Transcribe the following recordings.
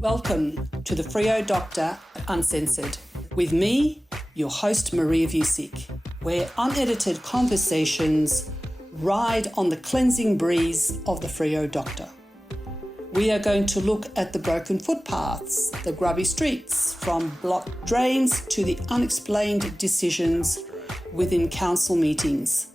Welcome to the Frio Doctor Uncensored, with me, your host Maria Vusic, where unedited conversations ride on the cleansing breeze of the Frio Doctor. We are going to look at the broken footpaths, the grubby streets, from blocked drains to the unexplained decisions within council meetings,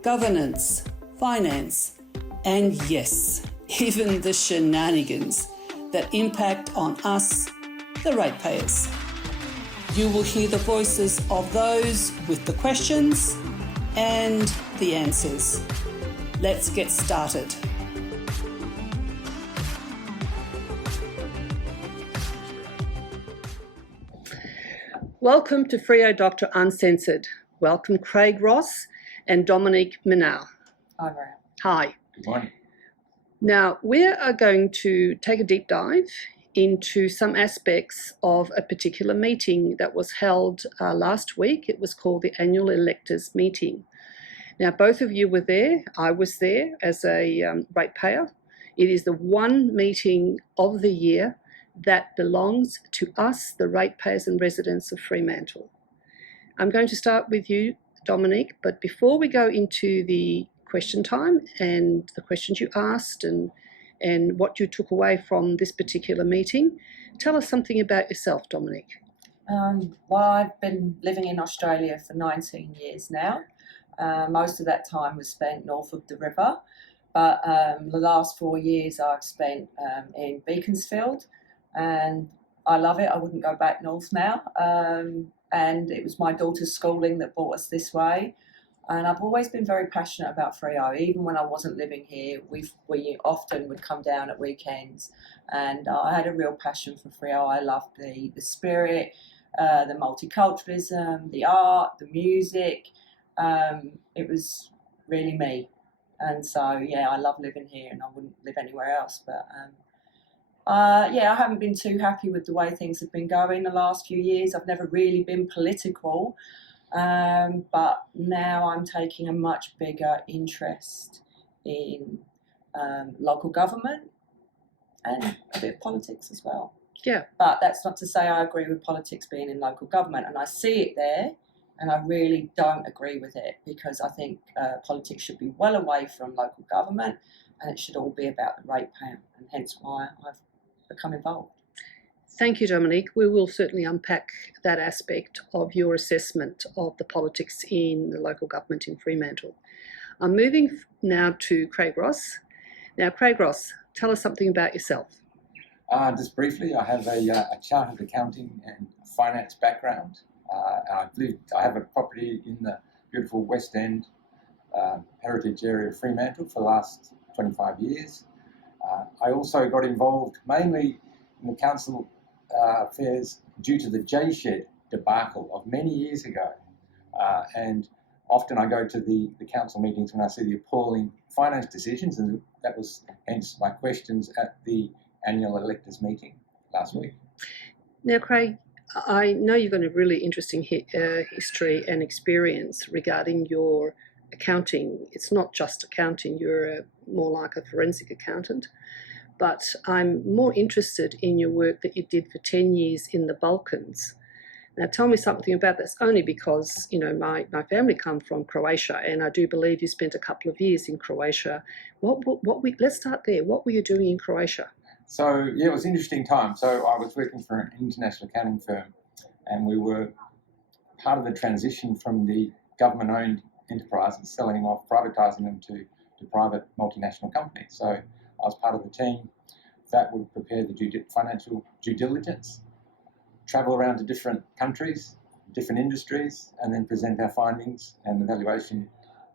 governance, finance, and yes, even the shenanigans that impact on us, the ratepayers. You will hear the voices of those with the questions and the answers. Let's get started. Welcome to Frio Doctor Uncensored. Welcome Craig Ross and Dominique Mimnagh. Hi, Maria. Hi. Good morning. Now, we are going to take a deep dive into some aspects of a particular meeting that was held last week. It was called the Annual Electors Meeting. Now, both of you were there. I was there as a ratepayer. It is the one meeting of the year that belongs to us, the ratepayers and residents of Fremantle. I'm going to start with you, Dominique, but before we go into the question time and the questions you asked and what you took away from this particular meeting, tell us something about yourself, Dominique. Well, I've been living in Australia for 19 years now. Most of that time was spent north of the river, but the last 4 years I've spent in Beaconsfield, and I love it. I wouldn't go back north now. And it was my daughter's schooling that brought us this way. And I've always been very passionate about Freo. Even when I wasn't living here, we often would come down at weekends, and I had a real passion for Freo. I loved the spirit, the multiculturalism, the art, the music. It was really me, and so yeah, I love living here, and I wouldn't live anywhere else. But I haven't been too happy with the way things have been going the last few years. I've never really been political. But now I'm taking a much bigger interest in local government and a bit of politics as well. Yeah. But that's not to say I agree with politics being in local government, and I see it there, and I really don't agree with it, because I think politics should be well away from local government, and it should all be about the ratepayer, and hence why I've become involved. Thank you, Dominique. We will certainly unpack that aspect of your assessment of the politics in the local government in Fremantle. I'm moving now to Craig Ross. Now, Craig Ross, tell us something about yourself. Just briefly, I have a chartered accounting and finance background. I have a property in the beautiful West End heritage area of Fremantle for the last 25 years. I also got involved mainly in the council affairs due to the J-Shed debacle of many years ago. And often I go to the council meetings when I see the appalling finance decisions, and that was hence my questions at the annual electors meeting last week. Now, Craig, I know you've got a really interesting history and experience regarding your accounting. It's not just accounting, you're more like a forensic accountant. But I'm more interested in your work that you did for 10 years in the Balkans. Now, tell me something about this, only because, you know, my family come from Croatia, and I do believe you spent a couple of years in Croatia. Let's start there. What were you doing in Croatia? So, yeah, it was an interesting time. So I was working for an international accounting firm, and we were part of the transition from the government-owned enterprises, selling off, privatising them to private multinational companies. So I was part of the team that would prepare the financial due diligence, travel around to different countries, different industries, and then present our findings and evaluation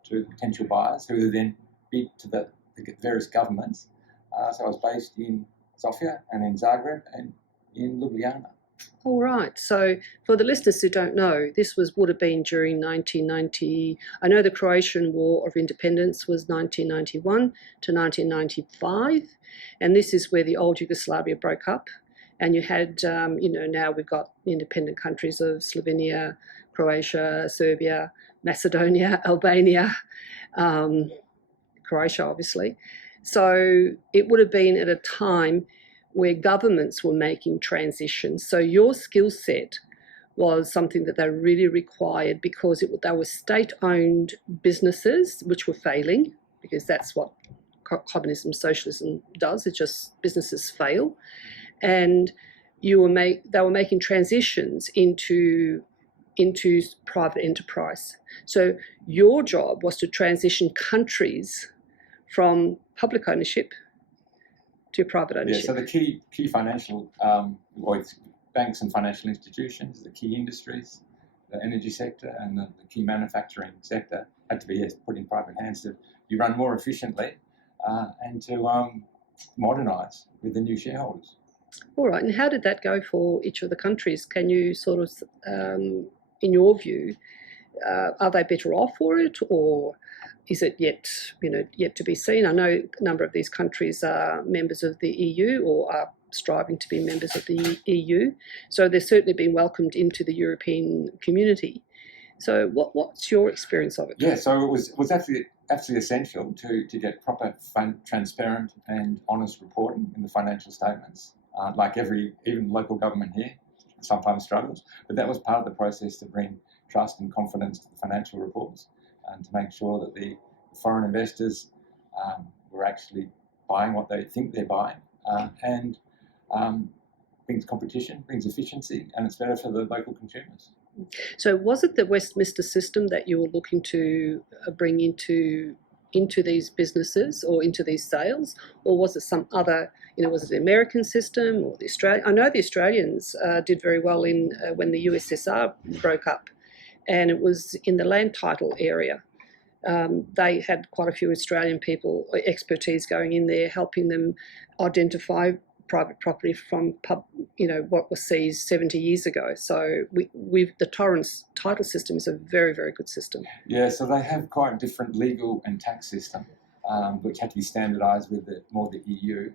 to potential buyers, who would then bid to the various governments. So I was based in Sofia and in Zagreb and in Ljubljana. All right. So for the listeners who don't know, this would have been during 1990. I know the Croatian War of Independence was 1991 to 1995, and this is where the old Yugoslavia broke up. And you had, now we've got independent countries of Slovenia, Croatia, Serbia, Macedonia, Albania, Croatia, obviously. So it would have been at a time where governments were making transitions. So your skill set was something that they really required because they were state-owned businesses which were failing, because that's what communism, socialism does. It's just businesses fail, and they were making transitions into private enterprise. So your job was to transition countries from public ownership to private ownership. Yeah, so the key financial banks and financial institutions, the key industries, the energy sector and the key manufacturing sector had to be put in private hands to run more efficiently and to modernise with the new shareholders. All right, and how did that go for each of the countries? Can you sort of, in your view, are they better off for it, or is it yet to be seen? I know a number of these countries are members of the EU or are striving to be members of the EU, so they're certainly being welcomed into the European community. So what's your experience of it? Yeah, so it was absolutely essential to get proper, transparent and honest reporting in the financial statements. Like even local government here sometimes struggles, but that was part of the process to bring trust and confidence to the financial reports and to make sure that the foreign investors were actually buying what they think they're buying, and brings competition, brings efficiency, and it's better for the local consumers. So was it the Westminster system that you were looking to bring into these businesses or into these sales, or was it some other, was it the American system or the Australian? I know the Australians did very well when the USSR broke up, and it was in the land title area. They had quite a few Australian people, expertise going in there, helping them identify private property from what was seized 70 years ago. So the Torrens title system is a very, very good system. Yeah, so they have quite a different legal and tax system, which had to be standardised with more the EU.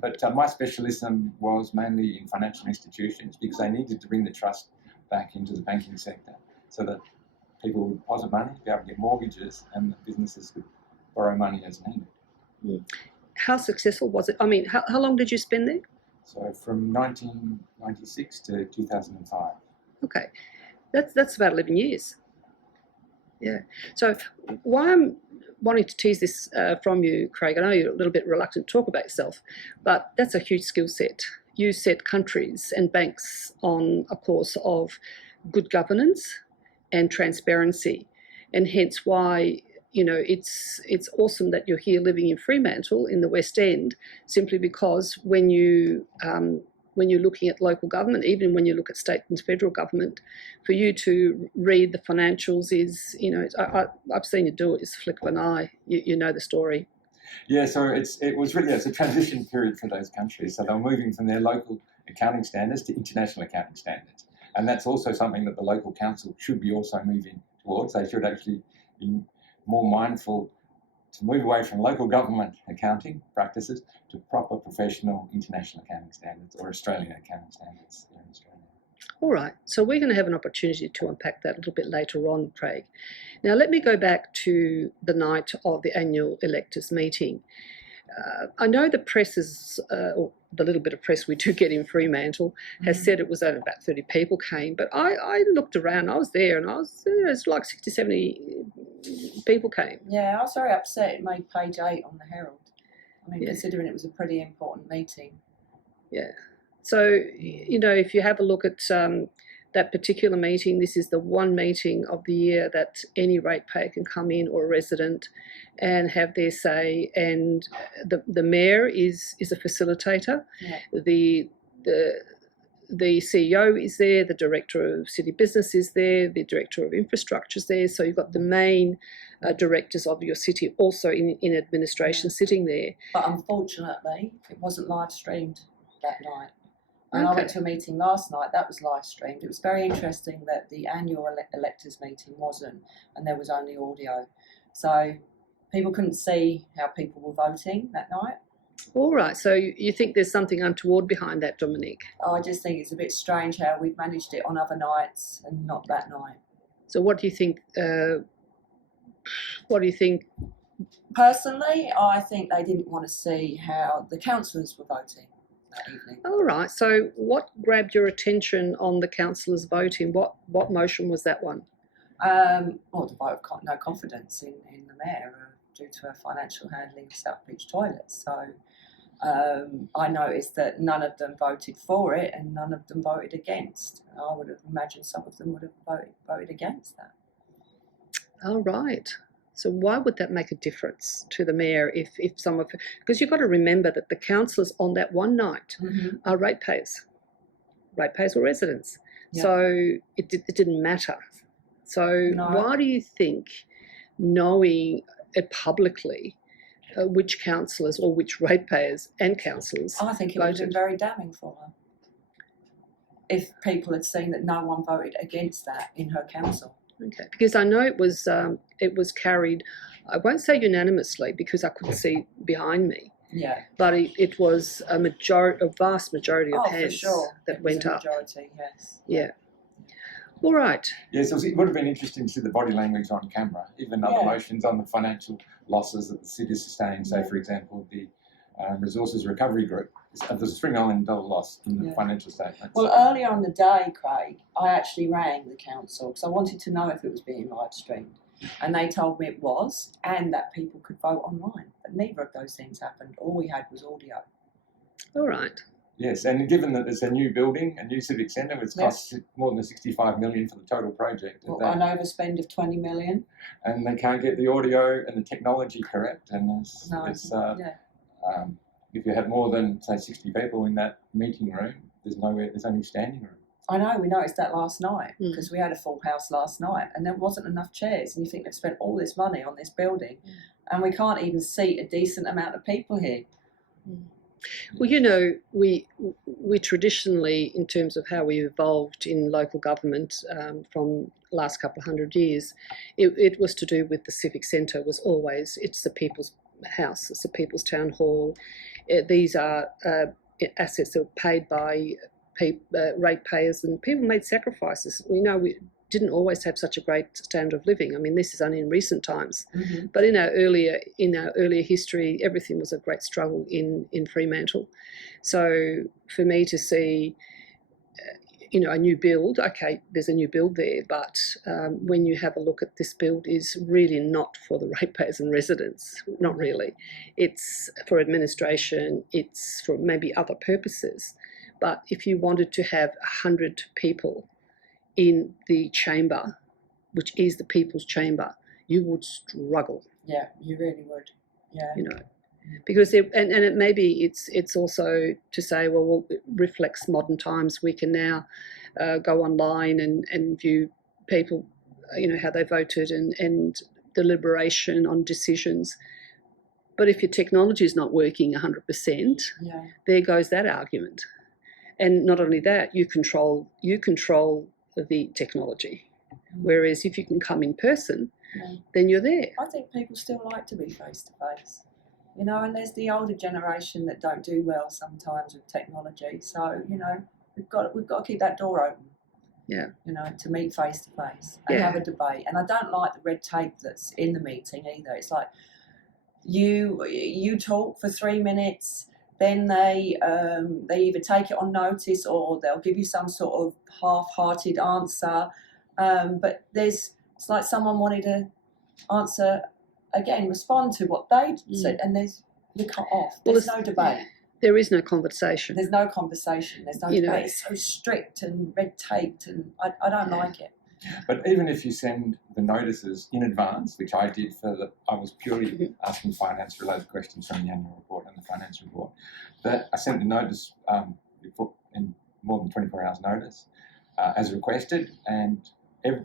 But my specialism was mainly in financial institutions because they needed to bring the trust back into the banking sector so that people would deposit money, be able to get mortgages, and the businesses could borrow money as needed. Mm. How successful was it? I mean, how long did you spend there? So from 1996 to 2005. Okay, that's about 11 years. Yeah. So why I'm wanting to tease this from you, Craig, I know you're a little bit reluctant to talk about yourself, but that's a huge skill set. You set countries and banks on a course of good governance and transparency, and hence why it's awesome that you're here living in Fremantle in the West End, simply because when you're looking at local government, even when you look at state and federal government, for you to read the financials is, I've seen you do it, it's a flick of an eye. You know the story. Yeah, so it's a transition period for those countries. So they're moving from their local accounting standards to international accounting standards. And that's also something that the local council should be also moving towards. They should actually be more mindful to move away from local government accounting practices to proper professional international accounting standards or Australian accounting standards here in Australia. All right, so we're going to have an opportunity to unpack that a little bit later on, Craig. Now let me go back to the night of the annual electors meeting. I know the press or the little bit of press we do get in Fremantle has said it was only about 30 people came, but I looked around, I was there, and it's like 60, 70 people came. Yeah, I was very upset. It made page 8 on the Herald. I mean, considering it was a pretty important meeting. Yeah. So, if you have a look at that particular meeting, this is the one meeting of the year that any ratepayer can come in, or a resident, and have their say. And the mayor is a facilitator. Yeah. The CEO is there, the director of city business is there, the director of infrastructure is there. So you've got the main directors of your city also in administration sitting there. But unfortunately, it wasn't live streamed that night. And I went to a meeting last night, that was live streamed. It was very interesting that the annual electors meeting wasn't, and there was only audio. So people couldn't see how people were voting that night. All right, so you think there's something untoward behind that, Dominique? Oh, I just think it's a bit strange how we've managed it on other nights and not that night. So what do you think? Personally, I think they didn't want to see how the councillors were voting. that evening. All right. So what grabbed your attention on the councillors' voting? What motion was that one? Well, the vote of no confidence in the mayor due to her financial handling of South Beach toilets. So I noticed that none of them voted for it and none of them voted against. I would have imagined some of them would have voted against that. All right. So why would that make a difference to the mayor if some of, because you've got to remember that the councillors on that one night are ratepayers or residents. Yeah. So it didn't matter. So why do you think knowing it publicly which councillors or which ratepayers and councillors I think it would have been very damning for her if people had seen that no one voted against that in her council. Okay, because I know it was carried, I won't say unanimously because I couldn't see behind me. Yeah. But it was a vast majority of hands for sure. that went up. Majority, yes. Yeah. All right. Yes, it would have been interesting to see the body language on camera, even other motions on the financial losses that the city is sustaining. Say, for example, the Resources Recovery Group. There's a $3 million loss in the financial statements. Well, earlier on the day, Craig, I actually rang the council because I wanted to know if it was being live streamed. And they told me it was, and that people could vote online. But neither of those things happened. All we had was audio. All right. Yes, and given that it's a new building, a new civic centre, which costs more than $65 million for the total project. Well, an overspend of $20 million. And they can't get the audio and the technology correct. And if you have more than, say, 60 people in that meeting room, there's only standing room. I know, we noticed that last night because we had a full house last night and there wasn't enough chairs. And you think they've spent all this money on this building and we can't even seat a decent amount of people here. Well, you know, we traditionally, in terms of how we evolved in local government from the last couple of 100 years, it was to do with the civic centre. Was always, it's the people's house, it's the people's town hall. These are assets that were paid by ratepayers, and people made sacrifices. We know we didn't always have such a great standard of living. I mean, this is only in recent times, but in our earlier history, everything was a great struggle in Fremantle. So for me to see, a new build, okay, there's a new build there, but when you have a look at this build, is really not for the ratepayers and residents, not really. It's for administration, it's for maybe other purposes. But if you wanted to have 100 people in the chamber, which is the people's chamber, you would struggle. Yeah, you really would. Yeah. Because it's also to say, well, it reflects modern times. We can now go online and view people, how they voted and deliberation on decisions. But if your technology is not working 100%, there goes that argument. And not only that, you control the technology. Whereas if you can come in person, then you're there. I think people still like to be face to face. And there's the older generation that don't do well sometimes with technology. So, we've got to keep that door open. Yeah. To meet face to face and have a debate. And I don't like the red tape that's in the meeting either. It's like you talk for 3 minutes, then they either take it on notice or they'll give you some sort of half-hearted answer. But it's like someone wanted to answer again, respond to what they said, and you're cut off. There's no debate. There is no conversation. There's no conversation. There's no debate. It's so strict and red taped, and I don't like it. But even if you send the notices in advance, which I did I was purely asking finance-related questions from the annual report and the finance report, but I sent the notice in more than 24 hours notice as requested, and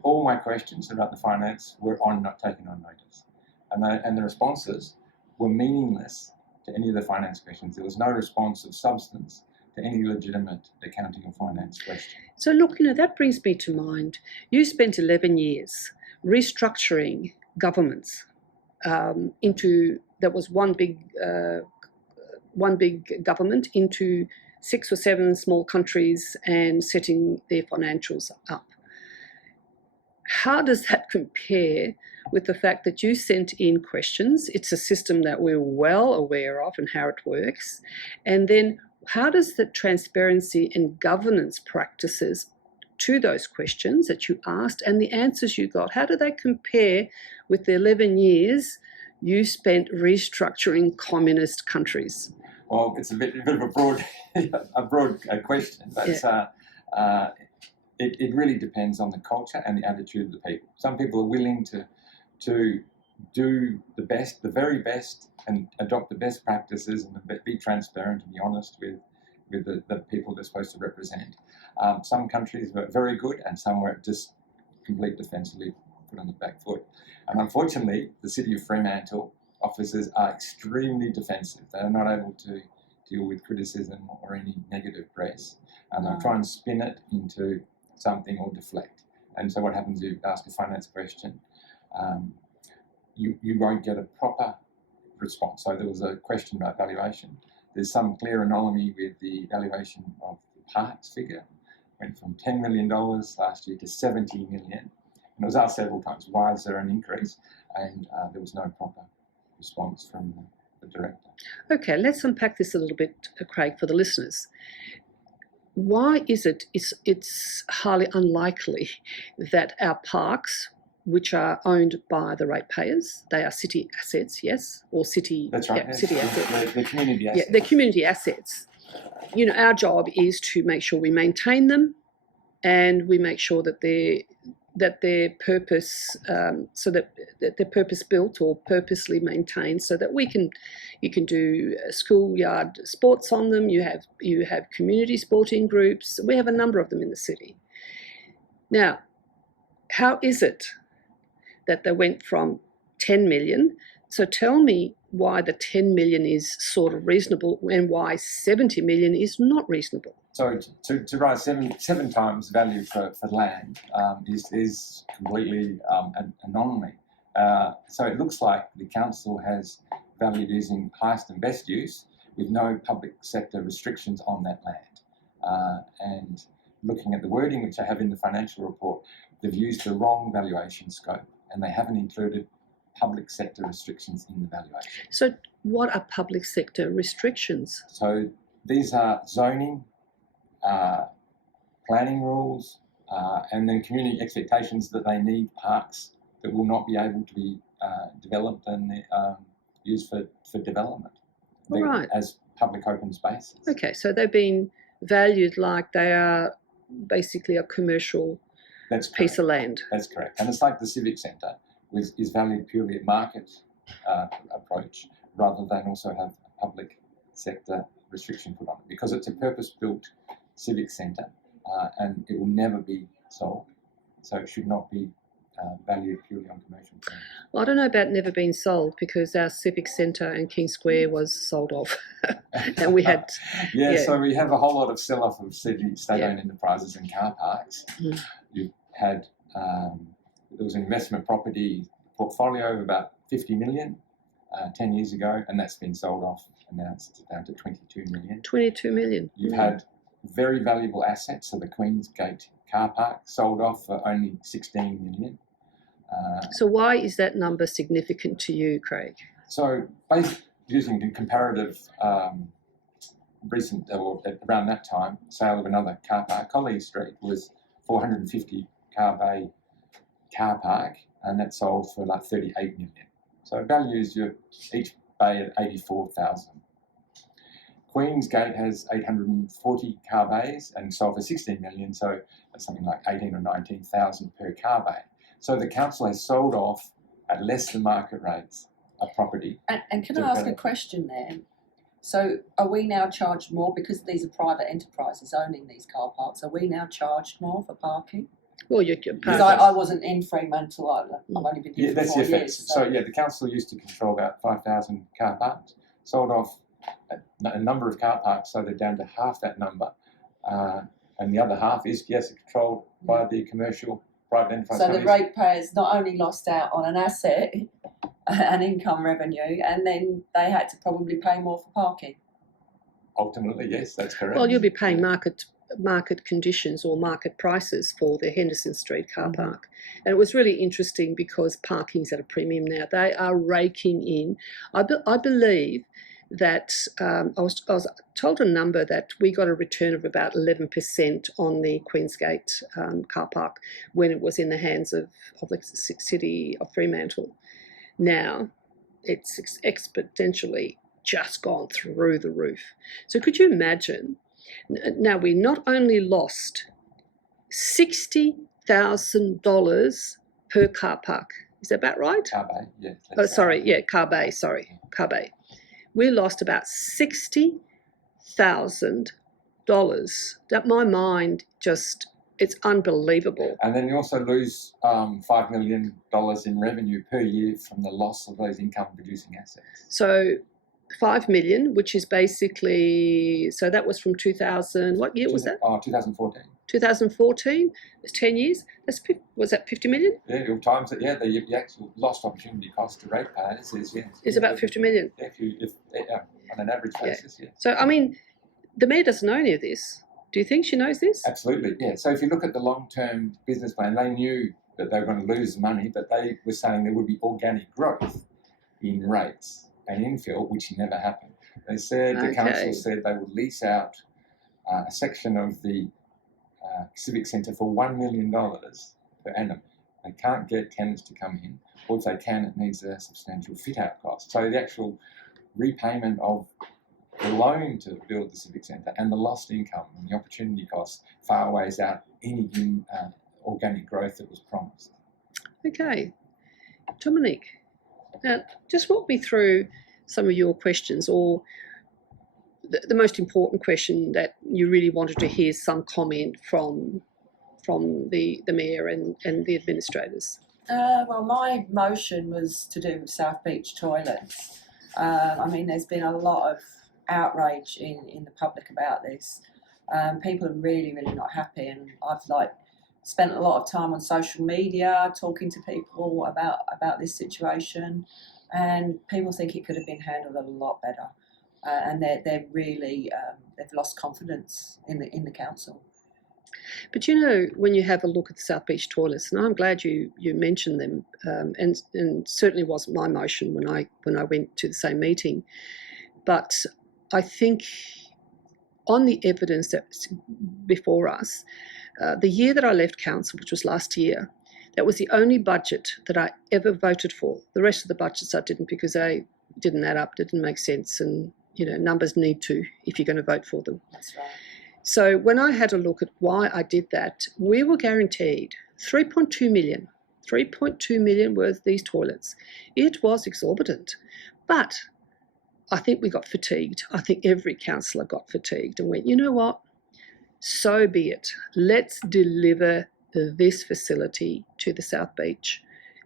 all my questions about the finance were not taken on notice. And the responses were meaningless to any of the finance questions. There was no response of substance to any legitimate accounting or finance question. So look, that brings me to mind, you spent 11 years restructuring governments that was one big government into 6 or 7 small countries and setting their financials up. How does that compare with the fact that you sent in questions? It's a system that we're well aware of and how it works. And then how does the transparency and governance practices to those questions that you asked and the answers you got, how do they compare with the 11 years you spent restructuring communist countries? Well, it's a bit of a broad, question, but it really depends on the culture and the attitude of the people. Some people are willing to do the best, the very best, and adopt the best practices and be transparent and be honest with the people they're supposed to represent. Some countries were very good, and some were just complete defensively put on the back foot. And unfortunately, the City of Fremantle officers are extremely defensive. They are not able to deal with criticism or any negative press, and they'll try and spin it into something or deflect. And so what happens if you ask a finance question, you won't get a proper response. So there was a question about valuation. There's some clear anomaly with the valuation of the parks figure. Went from $10 million last year to $70 million. And it was asked several times, why is there an increase? And there was no proper response from the director. Okay, let's unpack this a little bit, Craig, for the listeners. Why is it's highly unlikely that our parks, which are owned by the ratepayers, they are city assets, yes? Or city, That's right, yes. City assets. They're community assets. Yeah, they're community assets. You know, our job is to make sure we maintain them, and we make sure that their purpose, so that they're purpose built or purposely maintained, so that you can do schoolyard sports on them. You have community sporting groups. We have a number of them in the city. Now, how is it that they went from 10 million? So tell me why the 10 million is sort of reasonable and why 70 million is not reasonable. So to rise seven times value for land is completely an anomaly. So it looks like the council has valued using highest and best use with no public sector restrictions on that land. And looking at the wording which I have in the financial report, they've used the wrong valuation scope, and they haven't included public sector restrictions in the valuation. So what are public sector restrictions? So these are zoning, planning rules, and then community expectations that they need parks that will not be able to be developed and used for development as public open spaces. Okay, so they've been valued like they are basically a commercial piece of land. That's correct. And it's like the civic centre is valued purely at market approach rather than also have a public sector restriction put on it, because it's a purpose-built civic centre and it will never be sold. So it should not be valued purely on commercial terms. Well, I don't know about never being sold, because our civic centre and King Square was sold off. And we had... So we have a whole lot of sell-off of state-owned enterprises and car parks. Mm. You've had... there was an investment property portfolio of about 50 million 10 years ago, and that's been sold off, and now it's down to 22 million. 22 million. You've had very valuable assets, so the Queensgate car park sold off for only 16 million. So why is that number significant to you, Craig? So using the comparative recent, or around that time, sale of another car park, Collins Street, was 450 car bay car park, and that sold for like 38 million. So it values each bay at 84,000. Queensgate has 840 car bays and sold for 16 million, so that's something like 18 or 19,000 per car bay. So the council has sold off at less than market rates a property. And can I ask a question there? So are we now charged more, because these are private enterprises owning these car parks, are we now charged more for parking? Well, because I wasn't in Fremantle, I've only been here for 4 years. So the council used to control about 5,000 car parks, sold off a number of car parks, so they're down to half that number. And the other half is, controlled by the commercial private enterprise. So the ratepayers not only lost out on an asset, an income revenue, and then they had to probably pay more for parking. Ultimately, yes, that's correct. Well, you'll be paying market conditions or market prices for the Henderson Street car park. And it was really interesting because parking's at a premium now. They are raking in. I believe that I was told a number that we got a return of about 11% on the Queensgate car park when it was in the hands of the City of Fremantle. Now it's exponentially just gone through the roof. So could you imagine? Now we not only lost $60,000 per car park. Is that about right? Car bay, yeah. Car bay. Car bay. We lost about $60,000. That my mind just, it's unbelievable. And then you also lose $5 million in revenue per year from the loss of those income-producing assets. So 5 million, which is basically, so that was from 2000, what year was that? 2014. 2014, it's 10 years. Was that 50 million? Yeah, you'll times it. Yeah, the actual lost opportunity cost to ratepayers is about 50 million. Yeah, on an average basis, yeah. So, I mean, the mayor doesn't know any of this. Do you think she knows this? Absolutely, yeah. So if you look at the long-term business plan, they knew that they were going to lose money, but they were saying there would be organic growth in rates and infill, which never happened. They said, the council said they would lease out a section of the Civic Centre for $1 million per annum. They can't get tenants to come in, or if they can, it needs a substantial fit-out cost. So the actual repayment of the loan to build the Civic Centre and the lost income and the opportunity cost far weighs out any organic growth that was promised. Okay. Dominique, now just walk me through some of your questions, or the most important question that you really wanted to hear some comment from the mayor and the administrators. Well, my motion was to do with South Beach toilets. I mean, there's been a lot of outrage in the public about this. People are really, really not happy, and I've spent a lot of time on social media talking to people about this situation, and people think it could have been handled a lot better. And they're really they've lost confidence in the council. But you know, when you have a look at the South Beach toilets, and I'm glad you mentioned them, and certainly wasn't my motion when I went to the same meeting, but I think on the evidence that's before us, the year that I left council, which was last year, that was the only budget that I ever voted for. The rest of the budgets I didn't, because they didn't add up, didn't make sense, and you know, numbers need to if you're going to vote for them. That's right. So when I had a look at why I did that, we were guaranteed 3.2 million worth of these toilets. It was exorbitant, but I think we got fatigued. I think every councillor got fatigued and went, you know what, so be it. Let's deliver this facility to the South Beach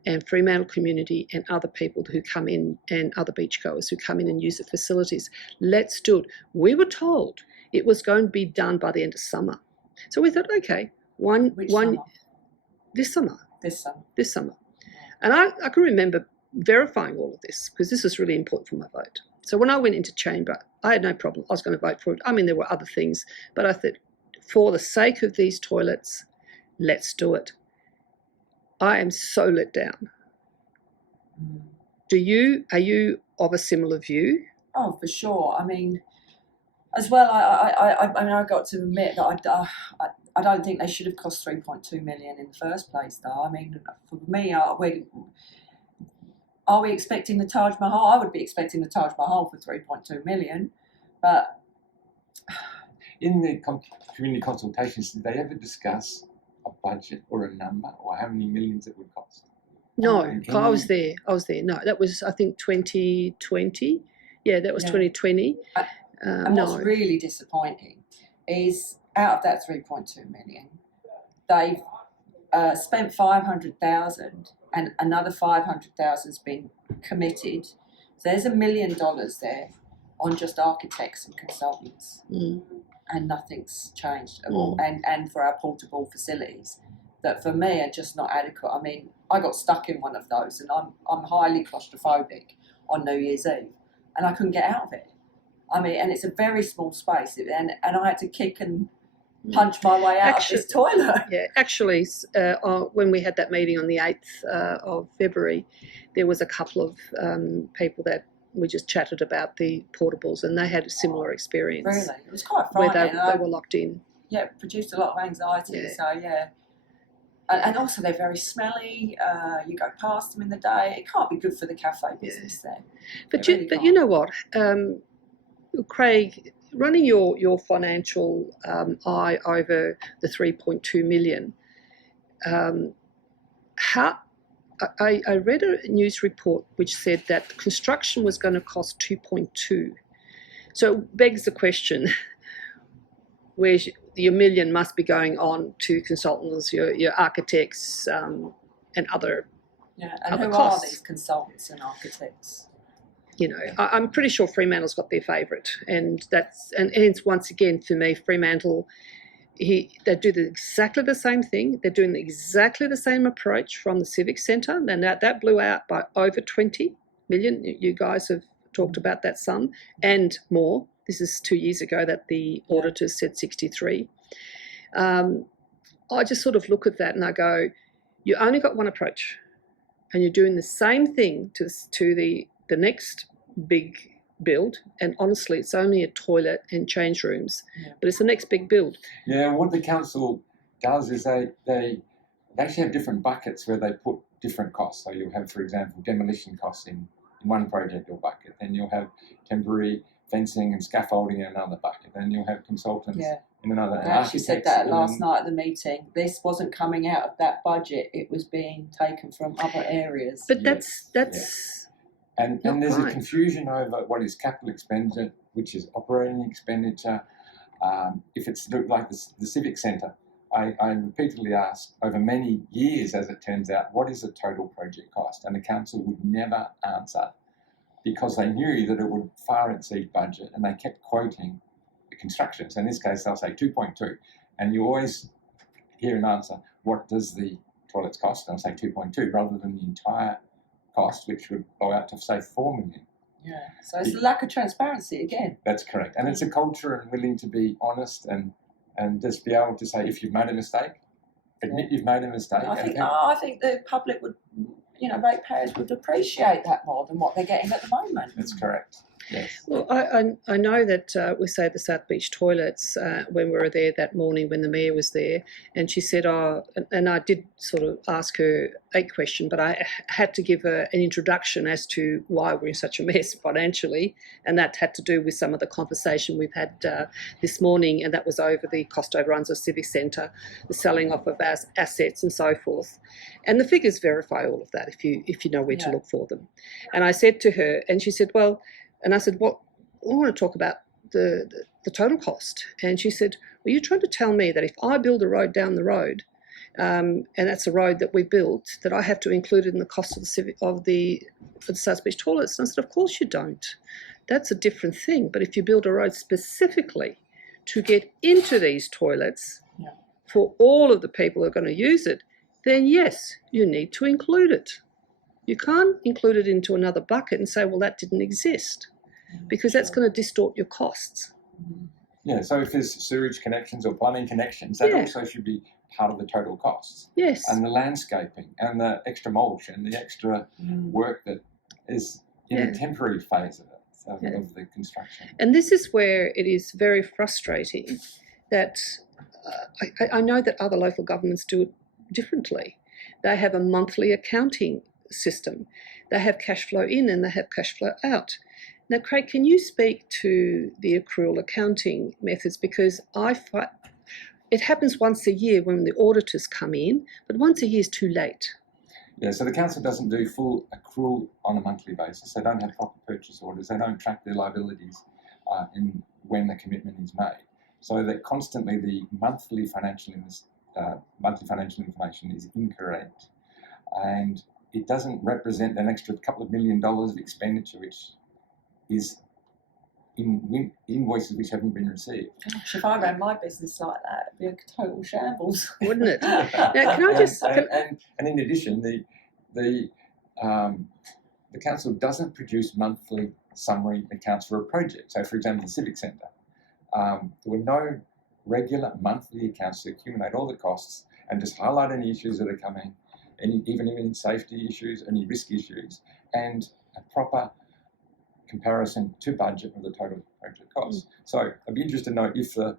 and Fremantle community and other people who come in, and other beachgoers who come in and use the facilities. Let's do it. We were told it was going to be done by the end of summer. So we thought, okay, this summer. And I can remember verifying all of this, because this is really important for my vote. So when I went into chamber, I had no problem. I was going to vote for it. I mean, there were other things, but I thought, for the sake of these toilets, let's do it. I am so let down. Are you of a similar view? Oh, for sure. I mean, as well, I got to admit that I don't think they should have cost 3.2 million in the first place, though. I mean, for me, are we expecting the Taj Mahal? I would be expecting the Taj Mahal for 3.2 million, but in the community consultations, did they ever discuss a budget or a number, or how many millions it would cost? No, I was there. No, that was, I think, 2020. Yeah, that was 2020. And what's really disappointing is, out of that 3.2 million, they've spent 500,000, and another 500,000 has been committed. So there's $1 million there on just architects and consultants. And nothing's changed at all. And for our portable facilities, that for me are just not adequate. I mean, I got stuck in one of those, and I'm highly claustrophobic on New Year's Eve, and I couldn't get out of it. I mean, and it's a very small space, and I had to kick and punch my way out of this toilet. Yeah, actually, when we had that meeting on the 8th of February, there was a couple of people that we just chatted about the portables, and they had a similar experience. Really? It was quite Where frightening. they were locked in. Yeah, it produced a lot of anxiety. Yeah. So, yeah. And also they're very smelly. You go past them in the day. It can't be good for the cafe business there. But you know what, Craig, running your financial eye over the 3.2 million, I read a news report which said that construction was going to cost 2.2. So it begs the question, where your million must be going on to consultants, your architects, and other and other who costs. are these consultants and architects? You know, I'm pretty sure Fremantle's got their favourite, and hence once again for me, Fremantle, they do exactly the same thing. They're doing exactly the same approach from the Civic Centre, and that blew out by over 20 million. You guys have talked about that sum and more. This is 2 years ago that the auditors said 63. I just sort of look at that and I go, you only got one approach, and you're doing the same thing to the next big build, and honestly it's only a toilet and change rooms, but it's the next big build. Yeah, what the council does is they actually have different buckets where they put different costs. So you'll have, for example, demolition costs in one project or bucket, then you'll have temporary fencing and scaffolding in another bucket, then you'll have consultants in another. I actually said that last night at the meeting. This wasn't coming out of that budget, it was being taken from other areas. But that's And not there's right. a confusion over what is capital expenditure, which is operating expenditure. If it's like the Civic Centre, I repeatedly asked over many years, as it turns out, what is the total project cost? And the council would never answer because they knew that it would far exceed budget, and they kept quoting the construction. So in this case, they'll say 2.2, and you always hear an answer, what does the toilets cost? And I'll say 2.2 rather than the entire cost, which would blow out to say 4 million. Yeah, so it's a lack of transparency again. That's correct, and it's a culture and willing to be honest and just be able to say if you've made a mistake, admit you've made a mistake. I think the public would, ratepayers would appreciate that more than what they're getting at the moment. That's correct. Yes. Well, I know that we say the South Beach toilets when we were there that morning when the mayor was there, and she said, and I did sort of ask her a question, but I had to give her an introduction as to why we're in such a mess financially, and that had to do with some of the conversation we've had this morning, and that was over the cost overruns of Civic Centre, the selling off of assets and so forth. And the figures verify all of that if you know where to look for them. And I said to her, and she said, well, and I said, well, I want to talk about the total cost. And she said, well, you're trying to tell me that if I build a road down the road, and that's a road that we built, that I have to include it in the cost of the South Beach toilets? And I said, of course you don't. That's a different thing. But if you build a road specifically to get into these toilets for all of the people who are going to use it, then yes, you need to include it. You can't include it into another bucket and say, well, that didn't exist, because that's going to distort your costs. Yeah, so if there's sewage connections or plumbing connections, that also should be part of the total costs. Yes. And the landscaping and the extra mulch and the extra work that is in a temporary phase of it, of the construction. And this is where it is very frustrating that I know that other local governments do it differently. They have a monthly accounting system. They have cash flow in and they have cash flow out. Now, Craig, can you speak to the accrual accounting methods? Because it happens once a year when the auditors come in, but once a year is too late. Yeah, so the council doesn't do full accrual on a monthly basis. They don't have proper purchase orders. They don't track their liabilities when the commitment is made. So that constantly the monthly financial information is incorrect, and it doesn't represent an extra couple of $1 million of expenditure, which is in invoices which haven't been received. Gosh, if I ran my business like that, it'd be a total shambles, wouldn't it? Now, can I just? And in addition, the council doesn't produce monthly summary accounts for a project. So, for example, the Civic Centre, there were no regular monthly accounts to accumulate all the costs and just highlight any issues that are coming, even safety issues, any risk issues, and a proper comparison to budget of the total project costs. So I'd be interested to know if the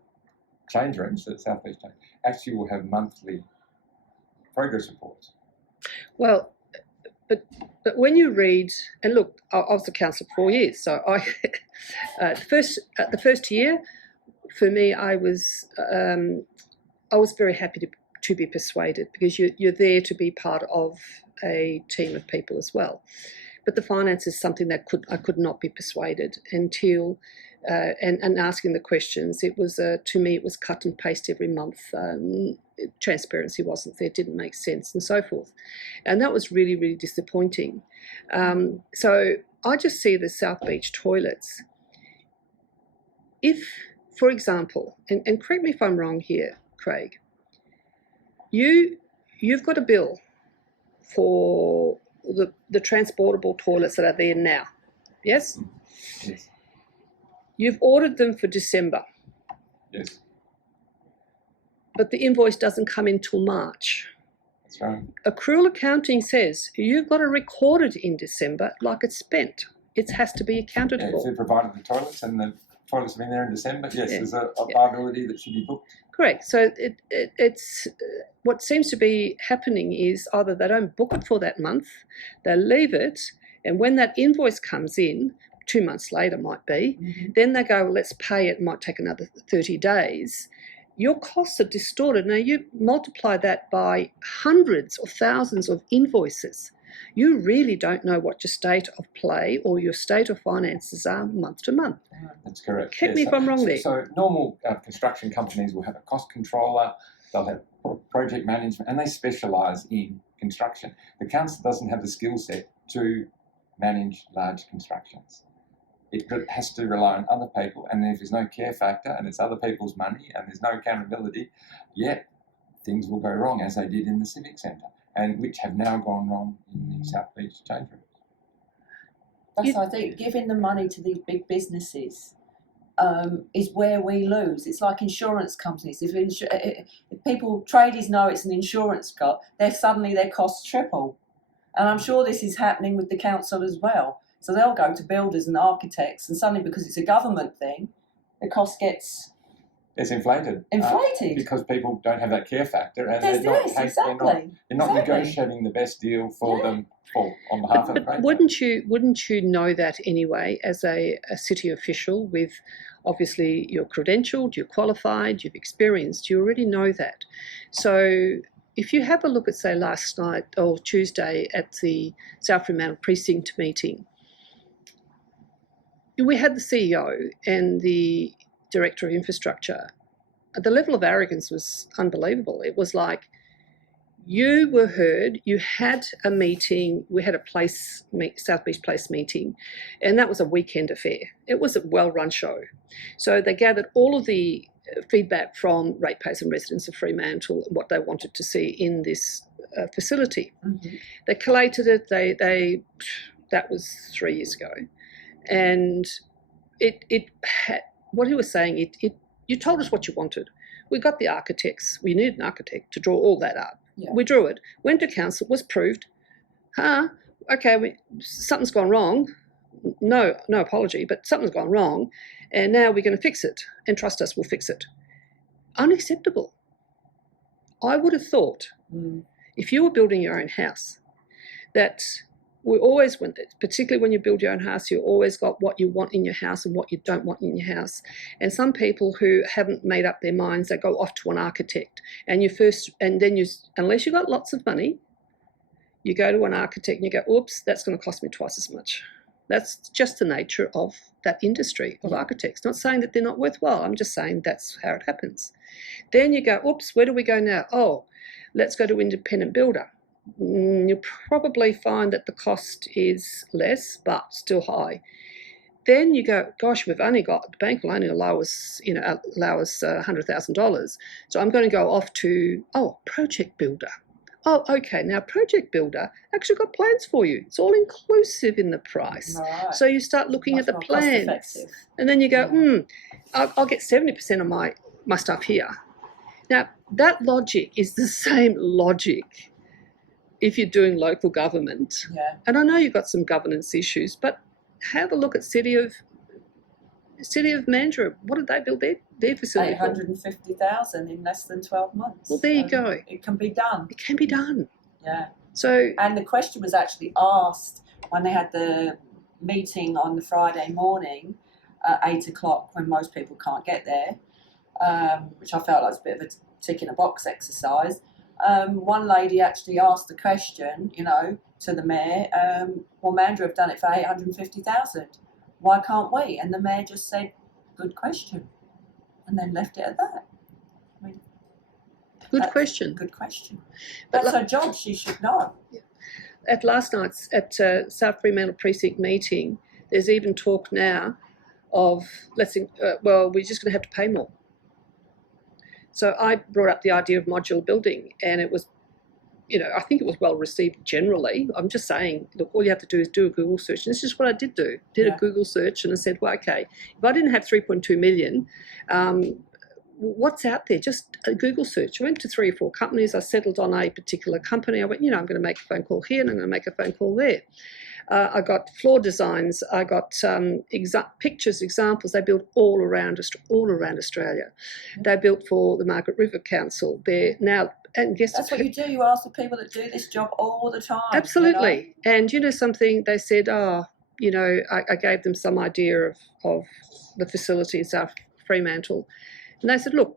change rooms, the South Beach change, actually will have monthly progress reports. Well, but when you read, and look, I was the councillor for 4 years, so I the first year for me, I was very happy to be persuaded, because you're there to be part of a team of people as well. But the finance is something that I could not be persuaded until and asking the questions. It was to me, it was cut and paste every month. Transparency wasn't there, didn't make sense, and so forth. And that was really, really disappointing. So I just see the South Beach toilets. If, for example, and correct me if I'm wrong here, Craig, you've got a bill for the transportable toilets that are there now, yes? Yes. You've ordered them for December. Yes. But the invoice doesn't come in till March. That's right. Accrual accounting says you've got to record it in December like it's spent. It has to be accounted If for. they provided the toilets and the toilets have been there in December, yes, Yeah. there's a liability that should be booked. Correct. So it's what seems to be happening is either they don't book it for that month, they leave it, and when that invoice comes in, 2 months later might be, then they go, well, let's pay it, might take another 30 days. Your costs are distorted. Now you multiply that by hundreds or thousands of invoices. You really don't know what your state of play or your state of finances are month to month. That's correct. Correct me if I'm wrong there. So normal construction companies will have a cost controller, they'll have project management, and they specialise in construction. The council doesn't have the skill set to manage large constructions. It has to rely on other people, and if there's no care factor and it's other people's money and there's no accountability, yet things will go wrong, as they did in the Civic Centre, and which have now gone wrong in the South Beach change rooms. That's, I think, giving the money to these big businesses is where we lose. It's like insurance companies. If people, tradies know it's an insurance cost, suddenly their costs triple. And I'm sure this is happening with the council as well. So they'll go to builders and architects, and suddenly, because it's a government thing, the cost gets... It's inflated. Because people don't have that care factor, and they're not negotiating the best deal for them on behalf of the But wouldn't you know that anyway, as a city official, with obviously you're credentialed, you're qualified, you've experienced, you already know that. So if you have a look at, say, last night or Tuesday at the South Fremantle precinct meeting, we had the CEO and the Director of Infrastructure. The level of arrogance was unbelievable. It was like, you were heard, you had a meeting, we had a South Beach Place meeting, and that was a weekend affair. It was a well-run show. So they gathered all of the feedback from ratepayers and residents of Fremantle, what they wanted to see in this facility. They collated it, that was 3 years ago. And it had, what he was saying, you told us what you wanted. We got the architects. We needed an architect to draw all that up. Yeah. We drew it, went to council, was proved. Okay, something's gone wrong. No apology, but something's gone wrong, and now we're going to fix it. And trust us, we'll fix it. Unacceptable. I would have thought, if you were building your own house, that we always, particularly when you build your own house, you always got what you want in your house and what you don't want in your house. And some people who haven't made up their minds, they go off to an architect. And unless you've got lots of money, you go to an architect and you go, oops, that's going to cost me twice as much. That's just the nature of that industry of architects. Not saying that they're not worthwhile. I'm just saying that's how it happens. Then you go, oops, where do we go now? Oh, let's go to independent builder. You'll probably find that the cost is less, but still high. Then you go, gosh, the bank will only allow us $100,000. So I'm going to go off to, project builder. Oh, okay. Now, project builder actually got plans for you. It's all inclusive in the price. Right. So you start looking at the plans, and then you go, I'll get 70% of my stuff here. Now, that logic is the same logic if you're doing local government. Yeah. And I know you've got some governance issues, but have a look at City of Mandurah. What did they build their facility for? 850,000 in less than 12 months. Well, there you go. It can be done. It can be done. Yeah. So, and the question was actually asked when they had the meeting on the Friday morning at 8 o'clock when most people can't get there, which I felt like was a bit of a tick in a box exercise. One lady actually asked the question, to the mayor, well, Mandurah have done it for 850,000. Why can't we? And the mayor just said, good question, and then left it at that. I mean, good question. Good question. That's her job. She should know. At last night's South Fremantle precinct meeting, there's even talk now of we're just going to have to pay more. So I brought up the idea of modular building, and it was, I think it was well received generally. I'm just saying, look, all you have to do is do a Google search. And this is what I did do. A Google search, and I said, well, okay, if I didn't have 3.2 million, what's out there? Just a Google search. I went to 3 or 4 companies. I settled on a particular company. I went, I'm going to make a phone call here and I'm going to make a phone call there. I got floor designs. I got pictures, examples. They built all around Australia. They built for the Margaret River Council. They're now, and guess that's what you do. You ask the people that do this job all the time. Absolutely. And something, they said, I gave them some idea of the facility in South Fremantle. And they said, look,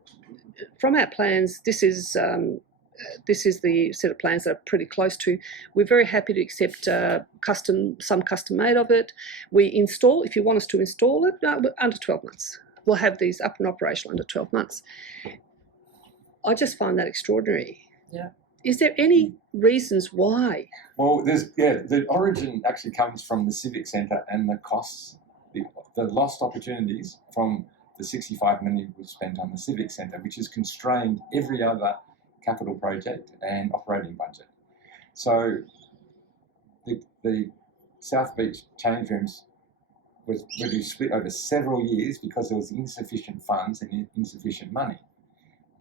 from our plans, this is the set of plans that are pretty close to. We're very happy to accept some custom made of it. We install, if you want us to install it, under 12 months. We'll have these up and operational under 12 months. I just find that extraordinary. Yeah. Is there any reasons why? Well, the origin actually comes from the Civic Centre and the costs, the lost opportunities from the 65 million was spent on the Civic Centre, which has constrained every other capital project and operating budget. So the South Beach change rooms was really split over several years because there was insufficient funds and insufficient money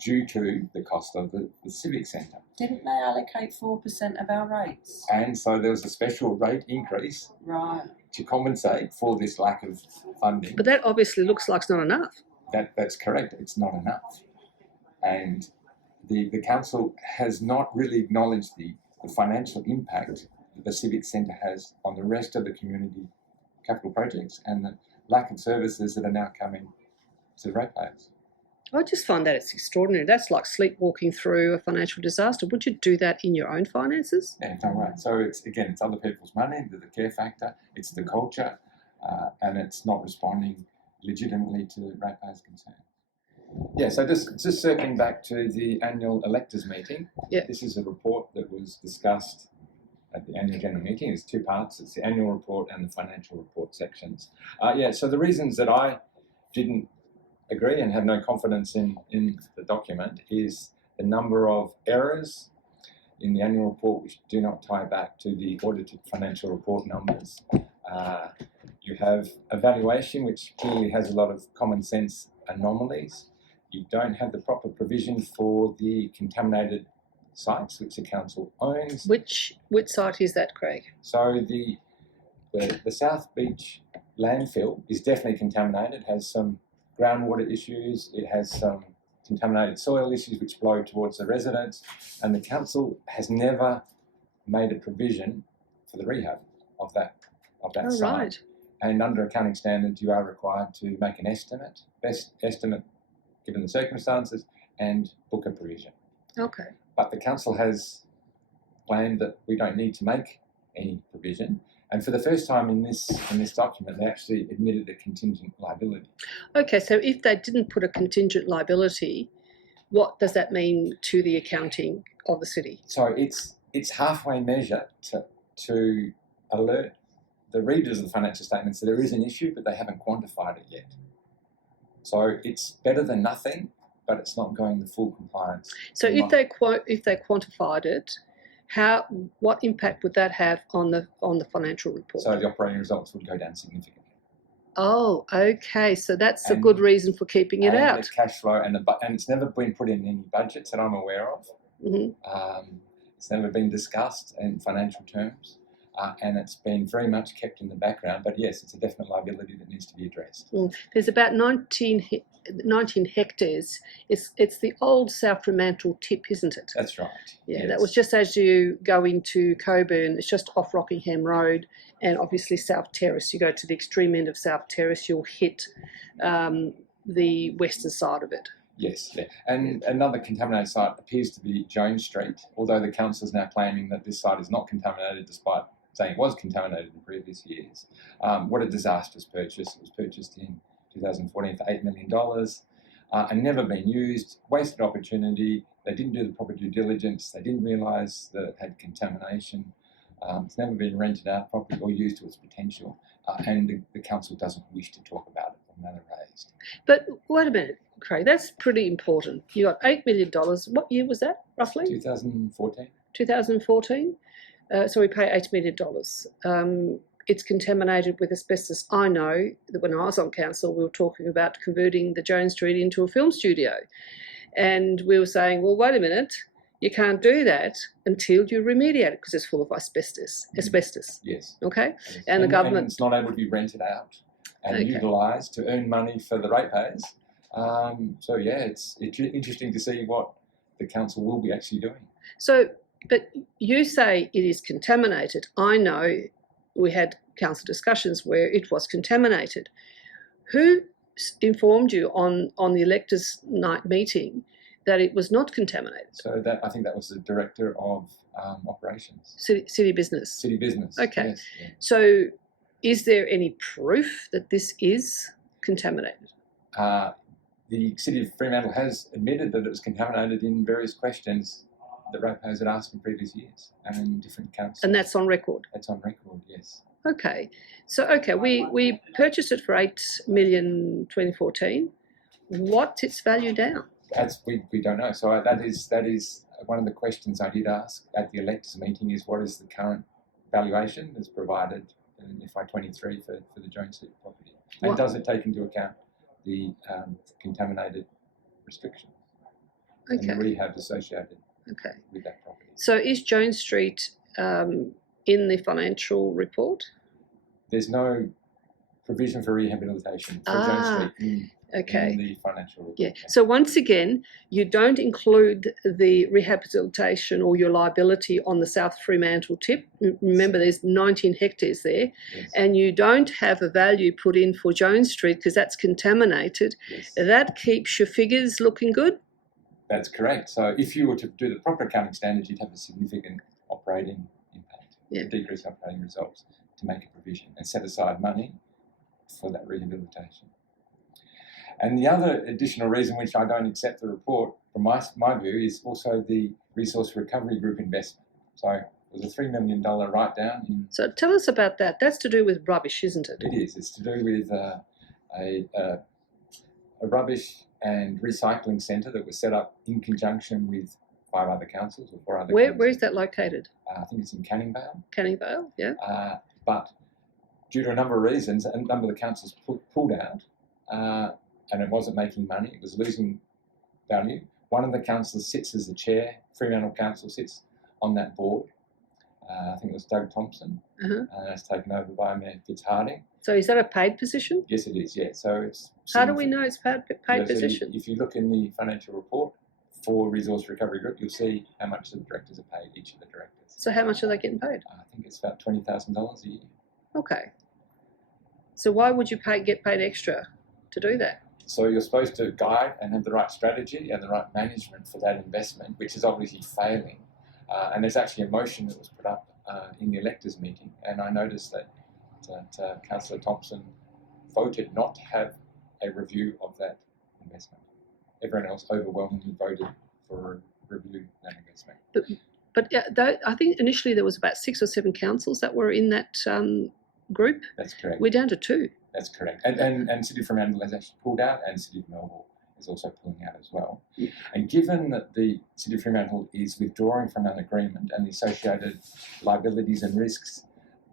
due to the cost of the Civic Centre. Didn't they allocate 4% of our rates? And so there was a special rate increase to compensate for this lack of funding. But that obviously looks like it's not enough. That's correct. It's not enough. And the council has not really acknowledged the financial impact that the Civic Centre has on the rest of the community capital projects and the lack of services that are now coming to the ratepayers. I just find that it's extraordinary. That's like sleepwalking through a financial disaster. Would you do that in your own finances? Yeah, no way. So it's other people's money, the care factor, it's the culture, and it's not responding legitimately to the ratepayers' concern. Yeah, so just circling back to the annual electors meeting, This is a report that was discussed at the annual general meeting. There's 2 parts. It's the annual report and the financial report sections. So the reasons that I didn't agree and have no confidence in the document is the number of errors in the annual report which do not tie back to the audited financial report numbers. You have a valuation which clearly has a lot of common sense anomalies. You don't have the proper provision for the contaminated sites which the council owns. Which site is that, Craig? So the South Beach landfill is definitely contaminated, has some groundwater issues, it has some contaminated soil issues which flow towards the residents, and the council has never made a provision for the rehab of that site. Right. And under accounting standards, you are required to make an estimate, best estimate given the circumstances, and book a provision. Okay. But the council has claimed that we don't need to make any provision. And for the first time in this document, they actually admitted a contingent liability. Okay, so if they didn't put a contingent liability, what does that mean to the accounting of the city? So it's halfway measure to alert the readers of the financial statements that there is an issue, but they haven't quantified it yet. So it's better than nothing, but it's not going the full compliance. So if they quantified it, what impact would that have on the financial report? So the operating results would go down significantly. Oh, okay. So that's a good reason for keeping it out. The cash flow and it's never been put in any budgets that I'm aware of. Mm-hmm. It's never been discussed in financial terms. and it's been very much kept in the background. But yes, it's a definite liability that needs to be addressed. There's about 19 hectares. It's the old South Fremantle tip, isn't it? That's right. Yeah, yes. That was just as you go into Coburn. It's just off Rockingham Road, and obviously South Terrace. You go to the extreme end of South Terrace, you'll hit the western side of it. Yes, yeah. And another contaminated site appears to be Jones Street, although the council is now claiming that this site is not contaminated, despite saying it was contaminated in previous years. What a disastrous purchase. It was purchased in 2014 for $8 million and never been used. Wasted opportunity. They didn't do the proper due diligence. They didn't realise that it had contamination. It's never been rented out properly or used to its potential. And the council doesn't wish to talk about it or matter raised. But wait a minute, Craig, that's pretty important. You got $8 million. What year was that, roughly? 2014. 2014. So we pay $8 million. It's contaminated with asbestos. I know that when I was on council, we were talking about converting the Jones Street into a film studio. And we were saying, well, wait a minute, you can't do that until you remediate it because it's full of asbestos. Yes. Okay? Yes. And the government... And it's not able to be rented out and utilised to earn money for the ratepayers. So, yeah, it's interesting to see what the council will be actually doing. So, but you say it is contaminated. I know we had council discussions where it was contaminated. Who informed you on the electors' night meeting that it was not contaminated? So I think that was the director of operations. City business. City business. Okay. Yes, yeah. So is there any proof that this is contaminated? The City of Fremantle has admitted that it was contaminated in various questions that ratepayers had asked in previous years and in different councils. And that's on record? That's on record, yes. Okay. So, we purchased it for $8 million 2014. What's its value now? We don't know. So that is one of the questions I did ask at the electors meeting is what is the current valuation that's provided in FY23 for the Jones Street property? And does it take into account the contaminated restrictions and the rehab associated with that property? So is Jones Street in the financial report? There's no provision for rehabilitation for Jones Street in the financial report. Yeah. So once again, you don't include the rehabilitation or your liability on the South Fremantle tip. Remember, there's 19 hectares there, and you don't have a value put in for Jones Street because that's contaminated. That keeps your figures looking good. That's correct. So if you were to do the proper accounting standards, you'd have a significant operating impact, decrease operating results to make a provision and set aside money for that rehabilitation. And the other additional reason which I don't accept the report, from my view, is also the Resource Recovery Group investment. So it was a $3 million write-down. So tell us about that. That's to do with rubbish, isn't it? It is. It's to do with a rubbish and recycling centre that was set up in conjunction with 5 other councils or 4 other councils. Where is that located? I think it's in Canning Vale. Canning Vale, yeah. But due to a number of reasons, a number of the councils pulled out and it wasn't making money. It was losing value. One of the councillors sits as the chair. Fremantle Council sits on that board. I think it was Doug Thompson. It's taken over by Mayor Fitzharding. So is that a paid position? Yes, it is, yeah. So it's... How do we know it's paid position? If you look in the financial report for Resource Recovery Group, you'll see how much the directors are paid, each of the directors. So how much are they getting paid? I think it's about $20,000 a year. Okay. So why would you get paid extra to do that? So you're supposed to guide and have the right strategy and the right management for that investment, which is obviously failing. And there's actually a motion that was put up in the electors meeting, and I noticed that Councillor Thompson voted not to have a review of that investment. Everyone else overwhelmingly voted for a review of that investment. But I think initially there was about 6 or 7 councils that were in that group. That's correct. We're down to 2. That's correct. And City of Fremantle has actually pulled out, and City of Melbourne is also pulling out as well. And given that the City of Fremantle is withdrawing from an agreement and the associated liabilities and risks,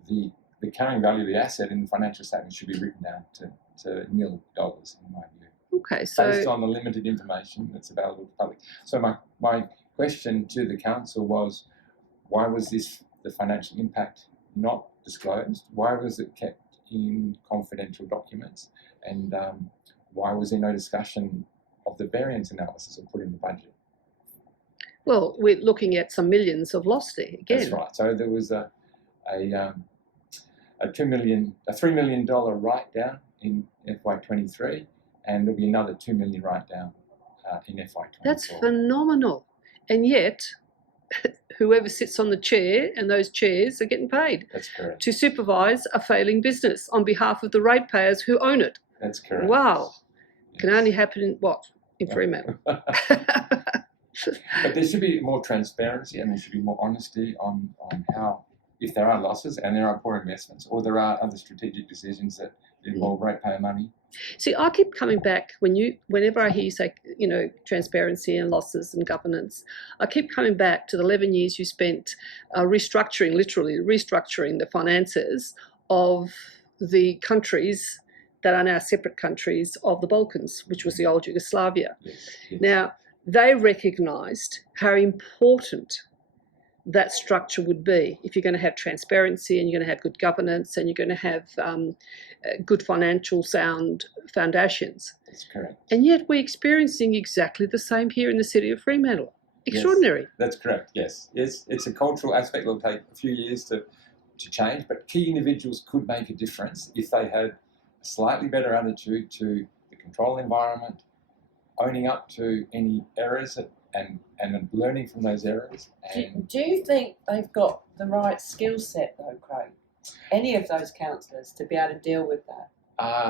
the carrying value of the asset in the financial statement should be written down to $0 in my view. Okay, so based on the limited information that's available to the public. So my question to the council was, why was this the financial impact not disclosed? Why was it kept in confidential documents? And why was there no discussion of the variance analysis or put in the budget? Well, we're looking at some millions of loss there again. That's right. So there was a $3 million write down in FY23, and there'll be another $2 million write down in FY24. That's phenomenal, and yet whoever sits on the chair and those chairs are getting paid. That's correct. To supervise a failing business on behalf of the ratepayers who own it. That's correct. Wow. Yes. Can only happen in what? In Fremantle. But there should be more transparency, and there should be more honesty on how, if there are losses and there are poor investments, or there are other strategic decisions that involve ratepayer money. See, I keep coming back whenever I hear you say, transparency and losses and governance, I keep coming back to the 11 years you spent literally restructuring the finances of the countries that are now separate countries of the Balkans, which was the old Yugoslavia. Yes, yes. Now, they recognised how important that structure would be if you're going to have transparency and you're going to have good governance and you're going to have good financial sound foundations. That's correct. And yet we're experiencing exactly the same here in the City of Fremantle. Extraordinary. Yes, that's correct, yes. It's a cultural aspect that will take a few years to change, but key individuals could make a difference if they had a slightly better attitude to the control environment, owning up to any errors and learning from those errors. Do you think they've got the right skill set though, Craig? Any of those councillors to be able to deal with that?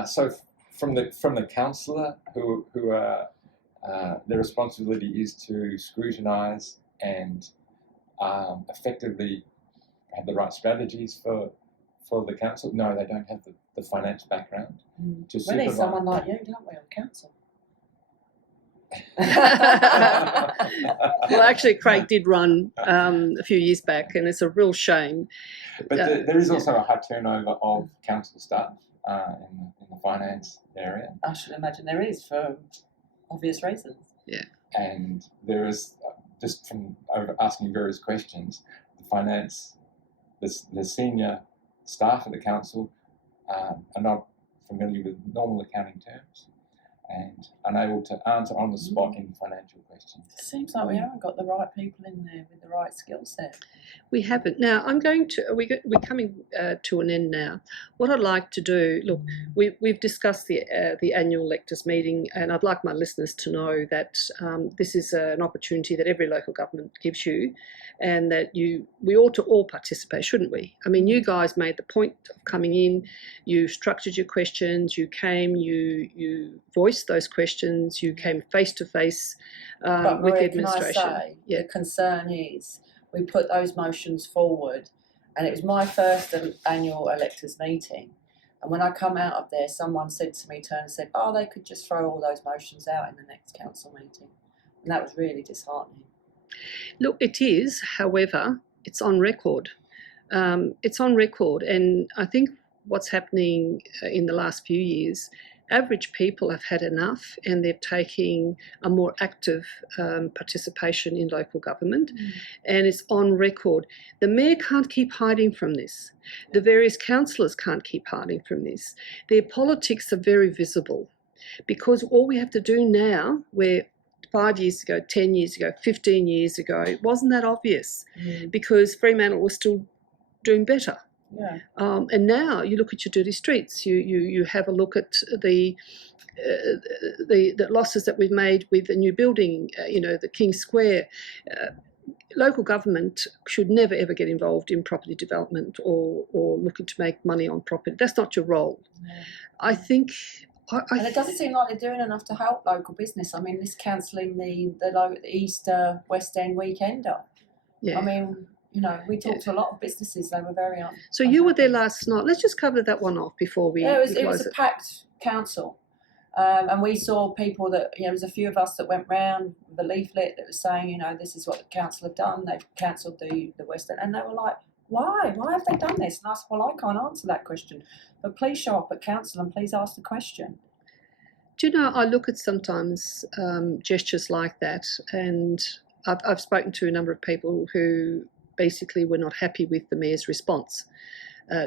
So from the councillor who are their responsibility is to scrutinise and effectively have the right strategies for the council. No, they don't have the finance background to We need someone like you, don't we, on council? Well, actually, Craig did run a few years back, and it's a real shame. But there is also a high turnover of council staff in the finance area. I should imagine there is, for obvious reasons. Yeah. And there is, just from asking various questions, the senior staff of the council are not familiar with normal accounting terms and unable to answer on the spot any financial questions. It seems like we haven't got the right people in there with the right skill set. We haven't. Now, we're coming to an end now. What I'd like to do, look, we've discussed the annual electors meeting, and I'd like my listeners to know that this is an opportunity that every local government gives you, and that we ought to all participate, shouldn't we? I mean, you guys made the point of coming in, you structured your questions, you came, you voiced those questions, you came face to face with the administration. Can I say, the concern is we put those motions forward, and it was my first annual electors meeting, and when I come out of there, someone said to me, said, oh, they could just throw all those motions out in the next council meeting, and that was really disheartening. Look, it is, however, it's on record. It's on record, and I think what's happening in the last few years, average people have had enough, and they're taking a more active participation in local government, and it's on record. The mayor can't keep hiding from this. The various councillors can't keep hiding from this. Their politics are very visible, because all we have to do now, where 5 years ago, 10 years ago, 15 years ago, it wasn't that obvious, because Fremantle was still doing better. Yeah. And now you look at your dirty streets. You have a look at the losses that we've made with the new building. The King Square. Local government should never ever get involved in property development or looking to make money on property. That's not your role. Yeah. I think. And it doesn't seem like they're doing enough to help local business. I mean, this cancelling the Easter West End weekender. Yeah. I mean, we talked to a lot of businesses. They were very unhappy. So you were there last night. Let's just cover that one off before we. Yeah, it was a packed council, and we saw people that there was a few of us that went round with a leaflet that was saying, this is what the council have done. They've cancelled the West End, and they were like, why? Why have they done this? And I said, well, I can't answer that question, but please show up at council and please ask the question. Do you know, I look at sometimes gestures like that, and I've spoken to a number of people who basically were not happy with the Mayor's response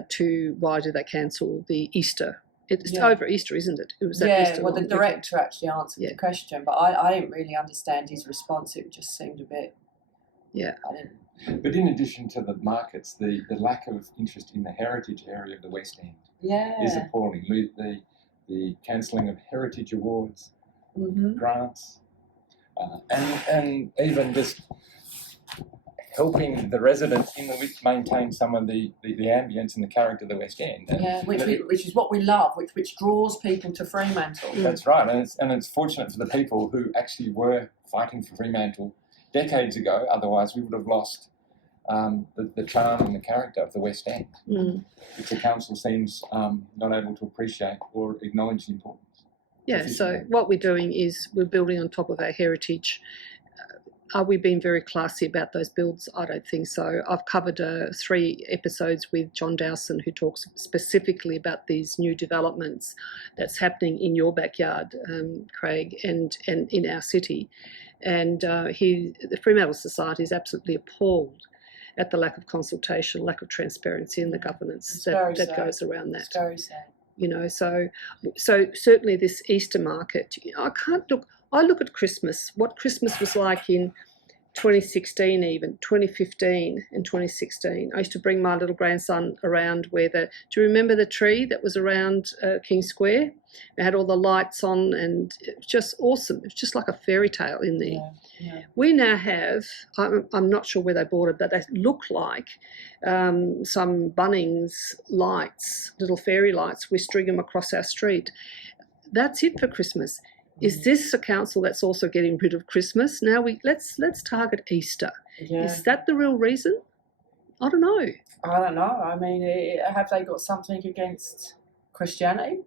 to why did they cancel the Easter. It's over Easter, isn't it? It was that Easter. Well, the director actually answered the question, but I didn't really understand his response. It just seemed a bit... But in addition to the markets, the lack of interest in the heritage area of the West End is appalling. The cancelling of heritage awards, grants, and even just helping the residents in the West maintain some of the ambience and the character of the West End. Which is what we love, which draws people to Fremantle. That's right, and it's fortunate for the people who actually were fighting for Fremantle decades ago. Otherwise, we would have lost the charm and the character of the West End, which the council seems not able to appreciate or acknowledge the importance. Yeah, so what we're doing is we're building on top of our heritage. Are we being very classy about those builds? I don't think so. I've covered 3 episodes with John Dowson, who talks specifically about these new developments that's happening in your backyard, Craig, and in our city. And the Fremantle Society is absolutely appalled at the lack of consultation, lack of transparency in the governance that goes around that. It's very sad. You know, so certainly this Easter market, I look at Christmas, what Christmas was like in 2016 even, 2015 and 2016. I used to bring my little grandson around do you remember the tree that was around King Square? It had all the lights on and it was just awesome. It was just like a fairy tale in there. Yeah. We now have, I'm not sure where they bought it, but they look like some Bunnings lights, little fairy lights. We string them across our street. That's it for Christmas. Is this a council that's also getting rid of Christmas? Now let's target Easter. Yeah. Is that the real reason? I don't know. I mean, have they got something against Christianity?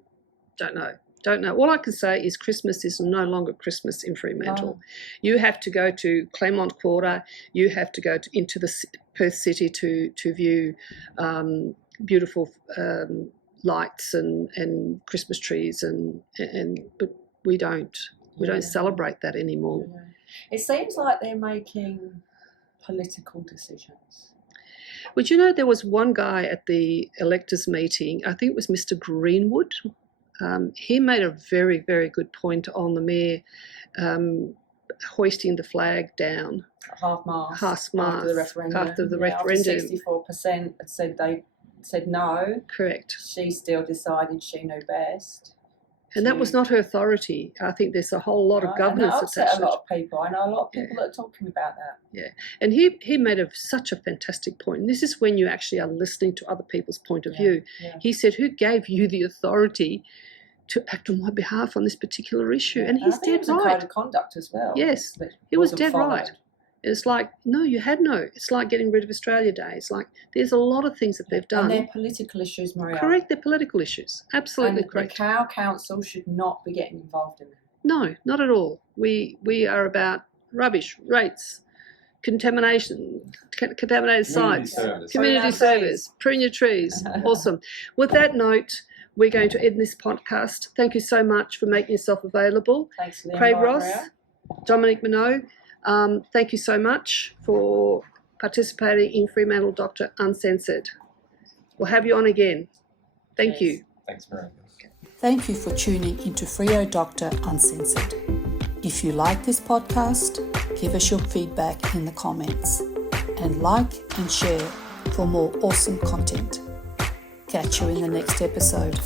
Don't know. All I can say is Christmas is no longer Christmas in Fremantle. You have to go to Claremont Quarter. You have to go into the Perth City to view beautiful lights and Christmas trees but we don't celebrate that anymore. It seems like they're making political decisions. But you know, there was one guy at the electors meeting, I think it was Mr. Greenwood. He made a very, very good point on the mayor hoisting the flag down. Half-mast. After the referendum. 64% said no. Correct. She still decided she knew best. And that was not her authority. I think there's a whole lot of governance attached to it. Upset a lot of people. I know a lot of people that are talking about that. Yeah, and he made such a fantastic point. And this is when you actually are listening to other people's point of view. Yeah. He said, "Who gave you the authority to act on my behalf on this particular issue?" And he's dead right. Code of conduct as well. Yes, he was dead right. It's like, no, you had no. It's like getting rid of Australia Day. It's like there's a lot of things that they've done. And they're political issues, Maria. Correct, they're political issues. Absolutely correct. The Cow Council should not be getting involved in them. No, not at all. We are about rubbish, rates, contaminated sites, community service, prune your trees. Awesome. With that note, we're going to end this podcast. Thank you so much for making yourself available. Thanks for the Craig invite, Ross, Maria. Dominique Mimnagh. Thank you so much for participating in Fremantle Doctor Uncensored. We'll have you on again. Thank you. Thanks, Maria. Thank you for tuning into Freo Doctor Uncensored. If you like this podcast, give us your feedback in the comments and like and share for more awesome content. Catch you in the next episode.